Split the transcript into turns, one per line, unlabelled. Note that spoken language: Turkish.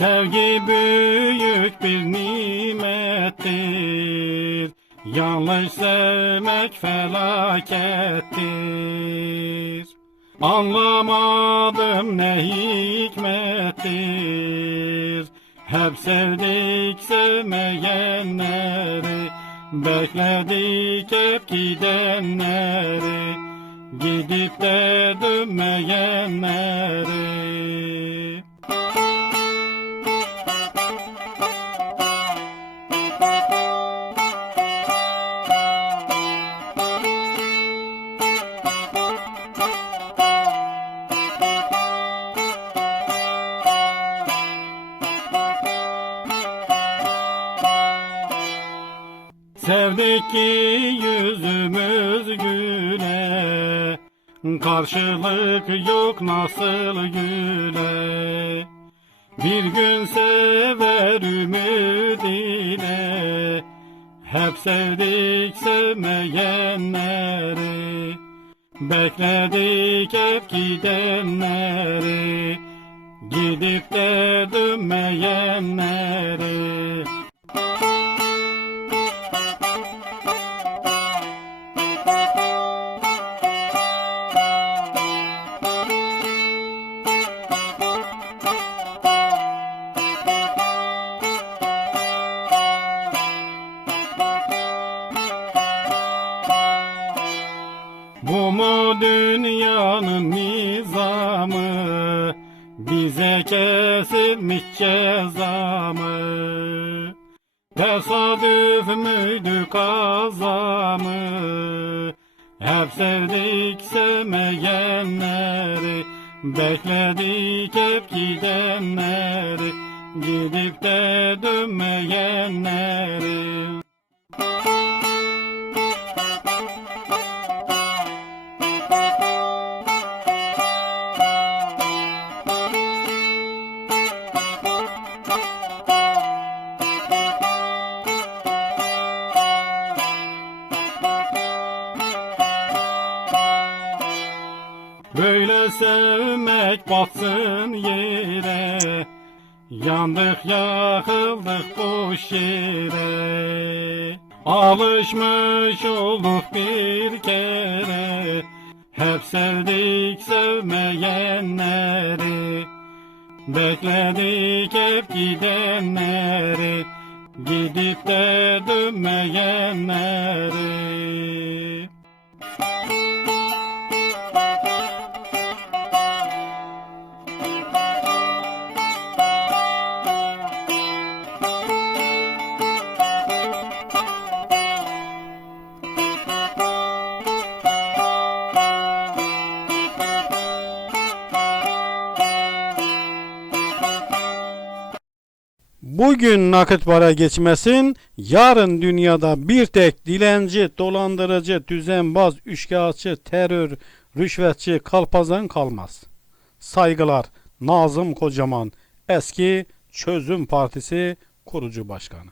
Sevgi büyük bir nimettir. Yanlış sevmek felakettir. Anlamadım ne hikmettir. Hep sevdik sevmeyenleri. Bekledik hep gidenleri. Gidip de dönmeyenleri. Sevdik ki yüzümüz güle Karşılık yok nasıl güle Bir gün sever ümid ile. Hep sevdik sevmeyenleri. Bekledik hep gidenleri. Gidip de dönmeyenleri Bu mu dünyanın nizamı? Bize kesilmiş cezamı. Tesadüf müydü kaza mı Hep sevdik sevmeyenleri Bekledik hep gidenleri Gidip de dönmeyenleri Böyle sevmek batsın yere. Yandık yakıldık boş yere. Alışmış olduk bir kere. Hep sevdik sevmeyenleri. Bekledik hep gidenleri. Gidip de dönmeyenleri Bugün nakit para geçmesin, yarın dünyada bir tek dilenci, dolandırıcı, düzenbaz, üçkağıtçı, terör, rüşvetçi, kalpazan kalmaz. Saygılar Nazım Kocaman, eski Çözüm Partisi kurucu başkanı.